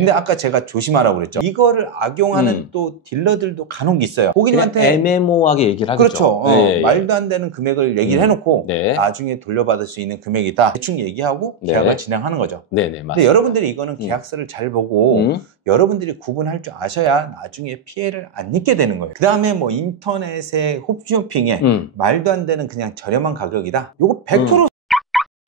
근데 아까 제가 조심하라고 그랬죠. 이거를 악용하는 또 딜러들도 간혹 있어요. 고객님한테 애매모호하게 얘기를 하겠죠. 그렇죠. 말도 안 되는 금액을 얘기를 해놓고 나중에 돌려받을 수 있는 금액이다 대충 얘기하고 계약을 진행하는 거죠. 네네, 맞습니다. 근데 여러분들이 이거는 계약서를 잘 보고 여러분들이 구분할 줄 아셔야 나중에 피해를 안 입게 되는 거예요. 그 다음에 뭐 인터넷의 홈쇼핑에 말도 안 되는 그냥 저렴한 가격이다. 요거 100%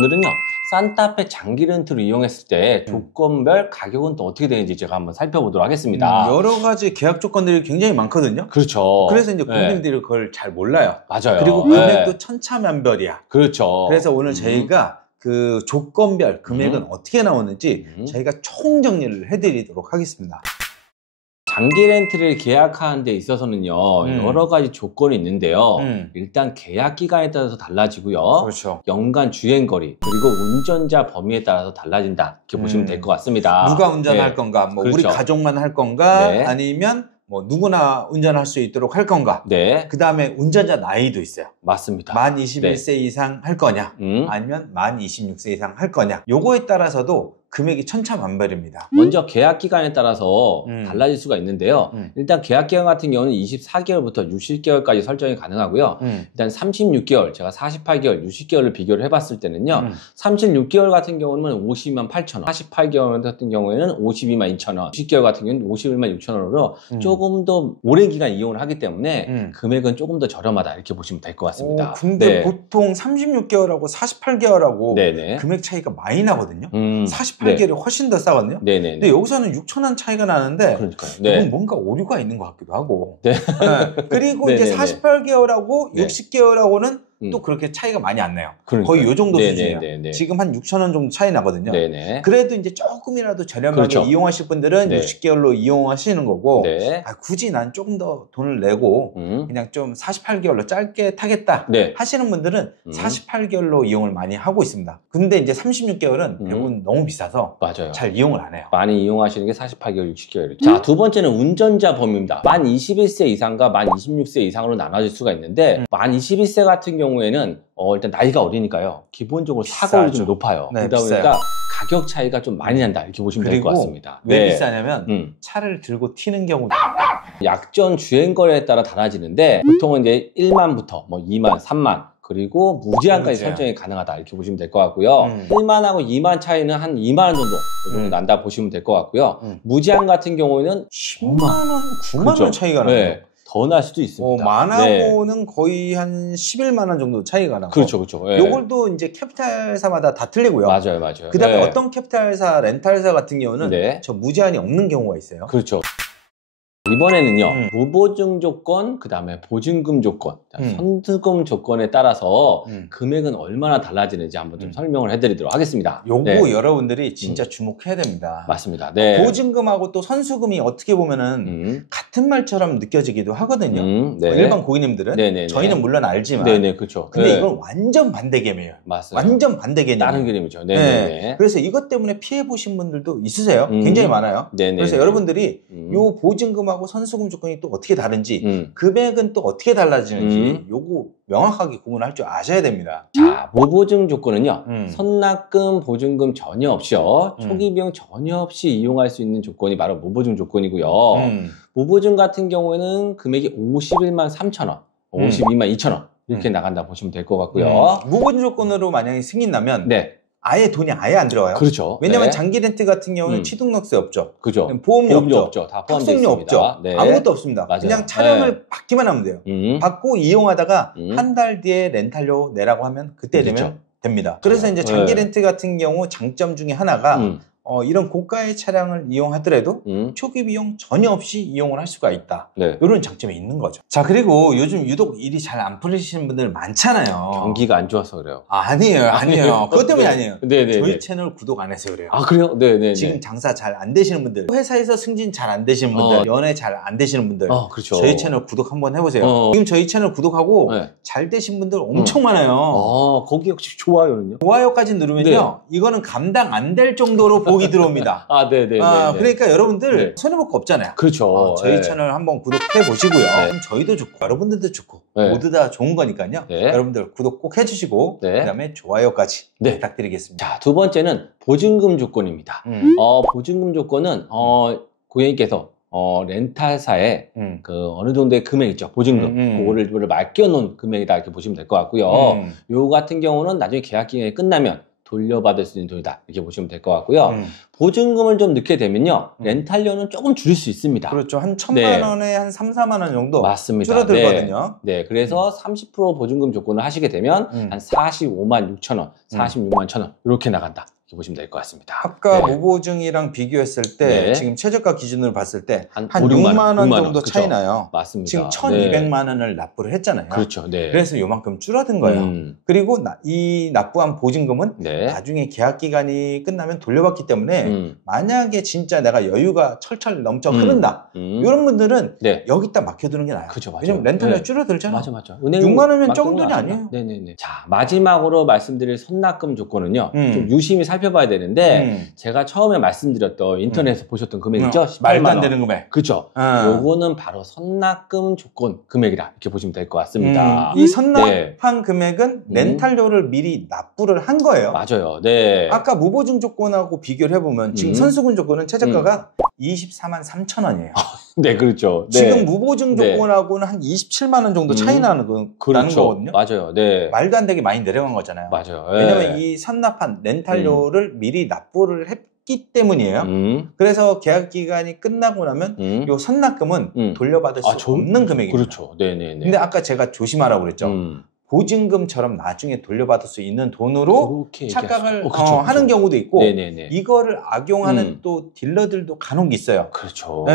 오늘은요, 산타페 장기 렌트를 이용했을 때 조건별 가격은 또 어떻게 되는지 제가 한번 살펴보도록 하겠습니다. 여러 가지 계약 조건들이 굉장히 많거든요. 그렇죠. 그래서 이제 고객님들이 그걸 잘 몰라요. 맞아요. 그리고 금액도 천차만별이야. 그렇죠. 그래서 오늘 저희가 그 조건별 금액은 어떻게 나오는지 저희가 총 정리를 해드리도록 하겠습니다. 장기 렌트를 계약하는 데 있어서는요, 여러 가지 조건이 있는데요. 일단 계약 기간에 따라서 달라지고요. 그렇죠. 연간 주행거리, 그리고 운전자 범위에 따라서 달라진다. 이렇게 보시면 될 것 같습니다. 누가 운전할 건가, 뭐 그렇죠. 우리 가족만 할 건가, 아니면 뭐 누구나 운전할 수 있도록 할 건가. 그 다음에 운전자 나이도 있어요. 맞습니다. 만 21세 이상 할 거냐, 아니면 만 26세 이상 할 거냐. 요거에 따라서도 금액이 천차만별입니다. 먼저 계약 기간에 따라서 달라질 수가 있는데요. 일단 계약 기간 같은 경우는 24개월부터 60개월까지 설정이 가능하고요. 일단 36개월, 제가 48개월, 60개월을 비교를 해봤을 때는요. 36개월 같은 경우는 52만 8천 원, 48개월 같은 경우에는 52만 2천 원, 60개월 같은 경우는 51만 6천 원으로 조금 더 오랜 기간 이용을 하기 때문에 금액은 조금 더 저렴하다 이렇게 보시면 될 것 같습니다. 근데 보통 36개월하고 48개월하고 금액 차이가 많이 나거든요. 48개월이 훨씬 더 싸거든요. 근데 여기서는 6천 원 차이가 나는데 이건 뭔가 오류가 있는 것 같기도 하고. 그리고 이제 48개월하고 60개월하고는 또 그렇게 차이가 많이 안 나요. 거의 요 정도 수준이에요. 지금 한 6천 원 정도 차이 나거든요. 그래도 이제 조금이라도 저렴하게 이용하실 분들은 60개월로 이용하시는 거고, 굳이 난 조금 더 돈을 내고 그냥 좀 48개월로 짧게 타겠다 하시는 분들은 48개월로 이용을 많이 하고 있습니다. 근데 이제 36개월은 대부분 너무 비싸서 잘 이용을 안 해요. 많이 이용하시는 게 48개월, 60개월이죠. 자, 두 번째는 운전자 범위입니다. 만 21세 이상과 만 26세 이상으로 나눠질 수가 있는데, 만 21세 같은 경우에는 일단 나이가 어리니까요. 기본적으로 사고율이 좀 높아요. 그러다 보니까 가격 차이가 좀 많이 난다 이렇게 보시면 될 것 같습니다. 왜 비싸냐면 차를 들고 튀는 경우 약전 주행거리에 따라 달라지는데 보통은 이제 1만부터 뭐 2만, 3만 그리고 무제한까지 설정이 가능하다 이렇게 보시면 될 것 같고요. 1만하고 2만 차이는 한 2만 원 정도 난다 보시면 될 것 같고요. 무제한 같은 경우에는 10만 원, 9만 원 차이가 나요. 더 날 수도 있습니다. 만하고는 거의 한 11만 원 정도 차이가 나고. 그렇죠. 요걸도 이제 캐피탈사마다 다 틀리고요. 맞아요. 그 다음에 어떤 캐피탈사, 렌탈사 같은 경우는 저 무제한이 없는 경우가 있어요. 그렇죠. 이번에는요, 무보증 조건, 그 다음에 보증금 조건, 선수금 조건에 따라서 금액은 얼마나 달라지는지 한번 좀 설명을 해드리도록 하겠습니다. 요거 여러분들이 진짜 주목해야 됩니다. 맞습니다. 보증금하고 또 선수금이 어떻게 보면은 같은 말처럼 느껴지기도 하거든요. 일반 고객님들은. 저희는 물론 알지만. 그렇죠. 근데 이건 완전 반대 개념이에요. 맞습니다. 완전 반대 개념. 다른 개념이죠. 그래서 이것 때문에 피해보신 분들도 있으세요. 굉장히 많아요. 그래서 여러분들이 요 보증금하고 선수금 조건이 또 어떻게 다른지, 금액은 또 어떻게 달라지는지 요거 명확하게 구분할 줄 아셔야 됩니다. 자, 무보증 조건은요, 선납금, 보증금 전혀 없이요, 초기 비용 전혀 없이 이용할 수 있는 조건이 바로 무보증 조건이고요. 무보증 같은 경우에는 금액이 51만 3천 원, 52만 2천 원 이렇게 나간다 보시면 될 것 같고요. 무보증 조건으로 만약에 승인나면 아예 돈이 아예 안 들어가요. 그렇죠. 왜냐면 장기 렌트 같은 경우는 취득록세 없죠. 그죠. 보험료 없죠. 다 포함되어 합성료 있습니다. 없죠. 아무것도 없습니다. 그냥 차량을 받기만 하면 돼요. 받고 이용하다가 한 달 뒤에 렌탈료 내라고 하면 그때 되면 됩니다. 그래서 이제 장기 렌트 같은 경우 장점 중에 하나가 이런 고가의 차량을 이용하더라도 초기 비용 전혀 없이 이용을 할 수가 있다. 이런 장점이 있는 거죠. 자, 그리고 요즘 유독 일이 잘 안 풀리시는 분들 많잖아요. 경기가 안 좋아서 그래요. 아니에요. 그것 때문이 아니에요. 저희 채널 구독 안 해서 그래요. 아, 그래요? 지금 장사 잘 안 되시는 분들, 회사에서 승진 잘 안 되시는 분들, 연애 잘 안 되시는 분들, 그렇죠. 저희 채널 구독 한번 해보세요. 지금 저희 채널 구독하고 잘 되신 분들 엄청 많아요. 거기 혹시 좋아요는요? 좋아요까지 누르면요, 이거는 감당 안 될 정도로 복이 들어옵니다. 네네. 그러니까 여러분들 손해볼 거 없잖아요. 그렇죠. 저희 채널 한번 구독해 보시고요. 그럼 저희도 좋고 여러분들도 좋고 모두 다 좋은 거니까요. 여러분들 구독 꼭 해주시고 그다음에 좋아요까지 부탁드리겠습니다. 자, 두 번째는 보증금 조건입니다. 보증금 조건은 고객님께서 렌탈사에 어느 정도의 금액 있죠. 보증금. 그거를 맡겨놓은 금액이다. 이렇게 보시면 될 것 같고요. 요 같은 경우는 나중에 계약 기간이 끝나면 돌려받을 수 있는 돈이다. 이렇게 보시면 될 것 같고요. 보증금을 좀 넣게 되면요. 렌탈료는 조금 줄일 수 있습니다. 그렇죠. 한 1,000만 원에 한 3, 4만 원 정도 맞습니다. 줄어들거든요. 그래서 30% 보증금 조건을 하시게 되면 한 45만 6천 원, 46만 1천 원 이렇게 나간다. 이렇게 보시면 될 것 같습니다. 아까 무보증이랑 비교했을 때 지금 최저가 기준으로 봤을 때 한 6만 원 정도 차이 나요. 맞습니다. 지금 1,200만 원을 납부를 했잖아요. 그렇죠. 그래서 요만큼 줄어든 거예요. 그리고 이 납부한 보증금은 나중에 계약 기간이 끝나면 돌려받기 때문에 만약에 진짜 내가 여유가 철철 넘쳐 흐른다. 이런 분들은 여기다 맡겨두는 게 나아요. 그렇죠, 왜냐면 렌탈료 줄어들잖아요. 맞아. 6만 원이면 적은 돈이 아니에요. 자, 마지막으로 말씀드릴 선납금 조건은요. 좀 유심히 살펴봐야 되는데 제가 처음에 말씀드렸던 인터넷에서 보셨던 금액 있죠? 말도 안 되는 금액. 그렇죠. 요거는 바로 선납금 조건 금액이다. 이렇게 보시면 될 것 같습니다. 이 선납한 금액은 렌탈료를 미리 납부를 한 거예요. 맞아요. 아까 무보증 조건하고 비교를 해보면 지금 선수금 조건은 최저가가 24만 3천 원이에요. 그렇죠. 지금 무보증 조건하고는 한 27만 원 정도 차이 나는 거거든요. 맞아요. 말도 안 되게 많이 내려간 거잖아요. 맞아요. 왜냐면 이 선납한 렌탈료를 미리 납부를 했기 때문이에요. 그래서 계약 기간이 끝나고 나면 요 선납금은 돌려받을 수 없는 금액입니다. 그렇죠. 근데 아까 제가 조심하라고 그랬죠. 보증금처럼 나중에 돌려받을 수 있는 돈으로 착각을 하는 경우도 있고 이거를 악용하는 또 딜러들도 간혹 있어요. 그렇죠.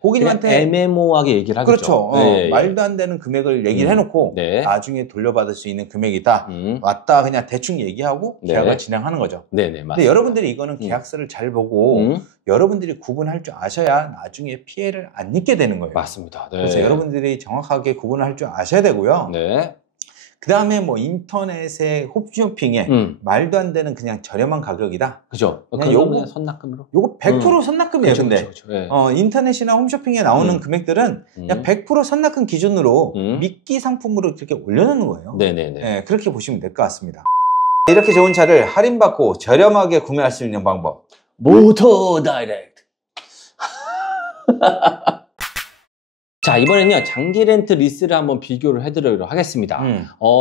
고객님한테 애매모호하게 얘기를 하겠죠. 그렇죠. 말도 안 되는 금액을 얘기를 해놓고 나중에 돌려받을 수 있는 금액이다. 맞다. 그냥 대충 얘기하고 계약을 진행하는 거죠. 맞습니다. 근데 여러분들이 이거는 계약서를 잘 보고 여러분들이 구분할 줄 아셔야 나중에 피해를 안 입게 되는 거예요. 맞습니다. 그래서 여러분들이 정확하게 구분을 할 줄 아셔야 되고요. 그 다음에 뭐 인터넷의 홈쇼핑에 말도 안 되는 그냥 저렴한 가격이다. 그죠. 그냥 요거 선납금으로. 요거 100% 선납금이에요. 근데 인터넷이나 홈쇼핑에 나오는 금액들은 그냥 100% 선납금 기준으로 미끼 상품으로 그렇게 올려놓는 거예요. 그렇게 보시면 될 것 같습니다. 이렇게 좋은 차를 할인받고 저렴하게 구매할 수 있는 방법. 모터 다이렉트. 자, 이번에는요, 장기 렌트 리스를 한번 비교를 해드리도록 하겠습니다.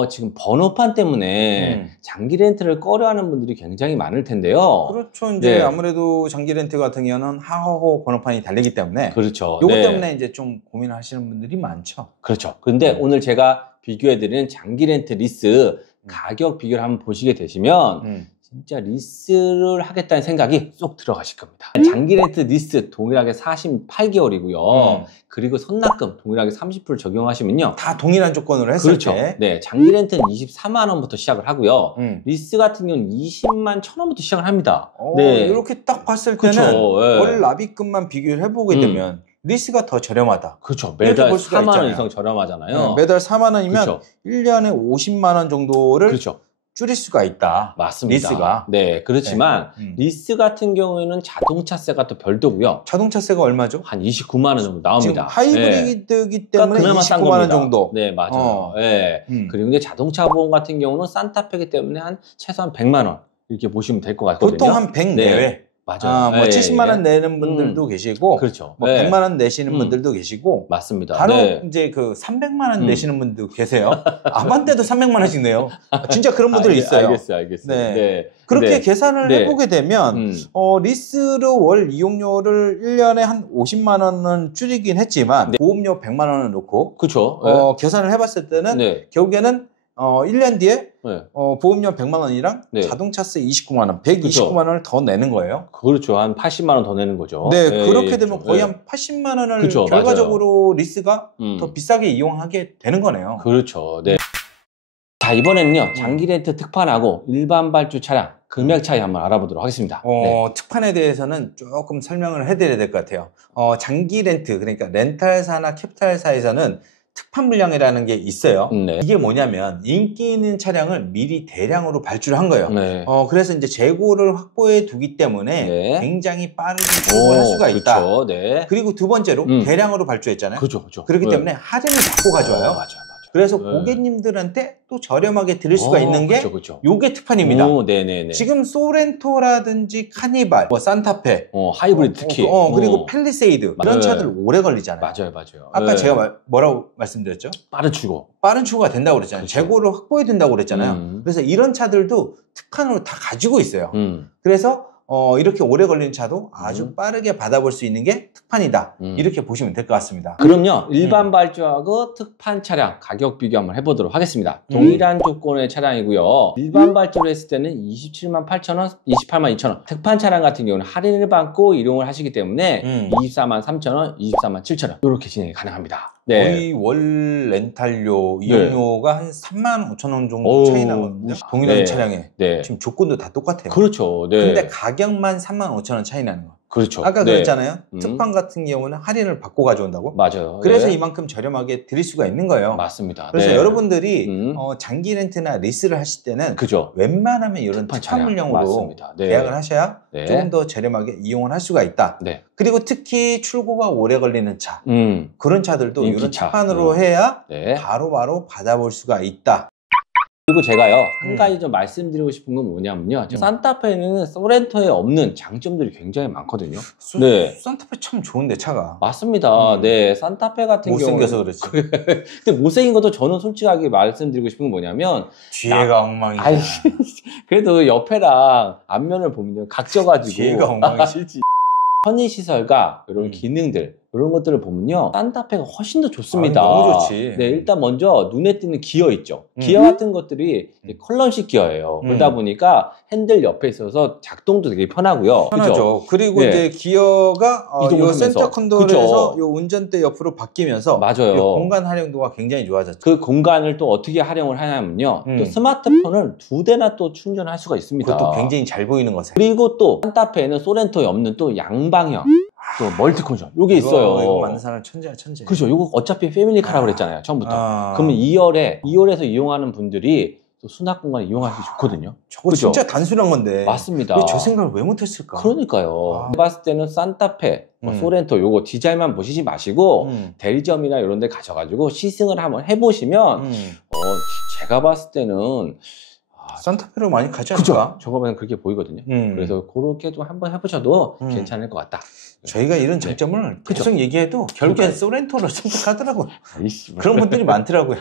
지금 번호판 때문에 장기 렌트를 꺼려하는 분들이 굉장히 많을 텐데요. 그렇죠. 이제 아무래도 장기 렌트 같은 경우는 하호호 번호판이 달리기 때문에. 그렇죠. 요거 때문에 이제 좀 고민하시는 분들이 많죠. 그렇죠. 근데 오늘 제가 비교해드리는 장기 렌트 리스 가격 비교를 한번 보시게 되시면 진짜 리스를 하겠다는 생각이 쏙 들어가실 겁니다. 장기 렌트 리스 동일하게 48개월이고요. 그리고 선납금 동일하게 30% 적용하시면요. 다 동일한 조건으로 했을 때. 장기 렌트는 24만 원부터 시작을 하고요. 리스 같은 경우는 20만 1천 원부터 시작을 합니다. 이렇게 딱 봤을 때는 월 납입금만 비교를 해보게 되면 리스가 더 저렴하다. 그렇죠. 매달 4만 원 이상 저렴하잖아요. 매달 4만 원이면 1년에 50만 원 정도를 줄일 수가 있다. 맞습니다. 리스가. 그렇지만 리스 같은 경우에는 자동차세가 또 별도고요. 자동차세가 얼마죠? 한 29만 원 정도 나옵니다. 지금 하이브리드이기 때문에 그러니까 29만 원 정도. 맞아요. 그리고 이제 자동차 보험 같은 경우는 산타페기 때문에 한 최소한 100만 원 이렇게 보시면 될 것 같거든요. 보통 한 100 내외. 맞아요. 뭐 70만 원 내는 분들도 계시고, 그렇죠. 뭐 100만 원 내시는 분들도 계시고, 맞습니다. 간혹 이제 그 300만 원 내시는 분도 계세요. 아반떼도 300만 원씩 내요. 진짜 그런 분들 있어요. 알겠어요. 그렇게 계산을 해보게 되면 리스로 월 이용료를 1년에 한 50만 원은 줄이긴 했지만 보험료 100만 원을 넣고, 계산을 해봤을 때는 결국에는 1년 뒤에 보험료 100만 원이랑 자동차세 29만 원, 129만 원을 더 내는 거예요. 그렇죠. 한 80만 원 더 내는 거죠. 그렇게 되면 거의 한 80만 원을 결과적으로 리스가 더 비싸게 이용하게 되는 거네요. 그렇죠. 자, 이번에는요. 장기 렌트 특판하고 일반 발주 차량 금액 차이 한번 알아보도록 하겠습니다. 특판에 대해서는 조금 설명을 해드려야 될 것 같아요. 장기 렌트, 그러니까 렌탈사나 캐피탈사에서는 특판 물량이라는 게 있어요. 이게 뭐냐면 인기 있는 차량을 미리 대량으로 발주를 한 거예요. 그래서 이제 재고를 확보해 두기 때문에 굉장히 빠르게 출고할 수가 있다. 그렇죠. 네. 그리고 두 번째로 대량으로 발주했잖아요. 그렇죠. 그렇기 때문에 할인을 받고 가져와요. 맞아요. 그래서 고객님들한테 또 저렴하게 드릴 수가 있는 게 요게 특판입니다. 네네네. 지금 소렌토라든지 카니발, 뭐 산타페, 하이브리드 특히 그리고 팰리세이드 이런 차들 오래 걸리잖아요. 맞아요. 아까 제가 뭐라고 말씀드렸죠? 빠른 출고. 빠른 출고가 된다고 그랬잖아요. 재고를 확보해 둔다고 그랬잖아요. 그래서 이런 차들도 특판으로 다 가지고 있어요. 그래서 이렇게 오래 걸리는 차도 아주 빠르게 받아볼 수 있는 게 특판이다. 이렇게 보시면 될 것 같습니다. 그럼요. 일반 발주하고 특판 차량 가격 비교 한번 해보도록 하겠습니다. 동일한 조건의 차량이고요. 일반 발주를 했을 때는 278,000원, 282,000원. 특판 차량 같은 경우는 할인을 받고 이용을 하시기 때문에 243,000원, 247,000원 이렇게 진행이 가능합니다. 네. 거의 월 렌탈료, 이용료가 한 35,000원 정도 차이 나거든요. 동일한 차량에. 지금 조건도 다 똑같아요. 그렇죠. 근데 가격만 35,000원 차이 나는 거예요. 그렇죠. 아까 그랬잖아요. 특판 같은 경우는 할인을 받고 가져온다고. 맞아요. 그래서 이만큼 저렴하게 드릴 수가 있는 거예요. 맞습니다. 그래서 여러분들이 장기 렌트나 리스를 하실 때는 웬만하면 이런 특판 물량으로 계약을 하셔야 조금 더 저렴하게 이용을 할 수가 있다. 그리고 특히 출고가 오래 걸리는 차, 그런 차들도 이런 특판으로 해야 바로바로 받아볼 수가 있다. 그리고 제가요 한 가지 좀 말씀드리고 싶은 건 뭐냐면요, 산타페는 소렌토에 없는 장점들이 굉장히 많거든요. 산타페 참 좋은데 차가. 맞습니다. 산타페 같은 경우 못생겨서 그렇지. 근데 못생긴 것도 저는 솔직하게 말씀드리고 싶은 건 뭐냐면 뒤에가 엉망이야. 그래도 옆에랑 앞면을 보면 각져가지고 뒤에가 엉망이 싫지. 편의시설과 이런 기능들, 이런 것들을 보면요 산타페가 훨씬 더 좋습니다. 너무 좋지. 일단 먼저 눈에 띄는 기어 있죠. 기어 같은 것들이 컬럼식 기어예요. 그러다 보니까 핸들 옆에 있어서 작동도 되게 편하고요. 편하죠. 그리고 이제 기어가 이 센터 컨트롤에서 이 운전대 옆으로 바뀌면서 이 공간 활용도가 굉장히 좋아졌죠. 그 공간을 또 어떻게 활용을 하냐면요, 또 스마트폰을 2대나 또 충전할 수가 있습니다. 그것도 굉장히 잘 보이는 것에. 그리고 또 산타페에는 소렌토에 없는 또 양방향, 또 멀티 컨트롤 요게 있어요. 이거 만든 사람 천재야, 천재. 그렇죠. 이거 어차피 패밀리카라고 그랬잖아요, 처음부터. 그러면 2열에서 이용하는 분들이 또 수납 공간을 이용하기 좋거든요. 저거 진짜 단순한 건데. 맞습니다. 저 생각을 왜 못했을까? 그러니까요. 봤을 때는 산타페, 소렌토 요거 디자인만 보시지 마시고 대리점이나 이런 데 가셔가지고 시승을 한번 해보시면 제가 봤을 때는 산타페로 많이 가지 않을까? 저거 보면 그렇게 보이거든요. 그래서 그렇게 좀 한번 해보셔도 괜찮을 것 같다. 저희가 이런 장점을 계속 얘기해도 결국엔 소렌토를 선택하더라고요. 그런 분들이 많더라고요.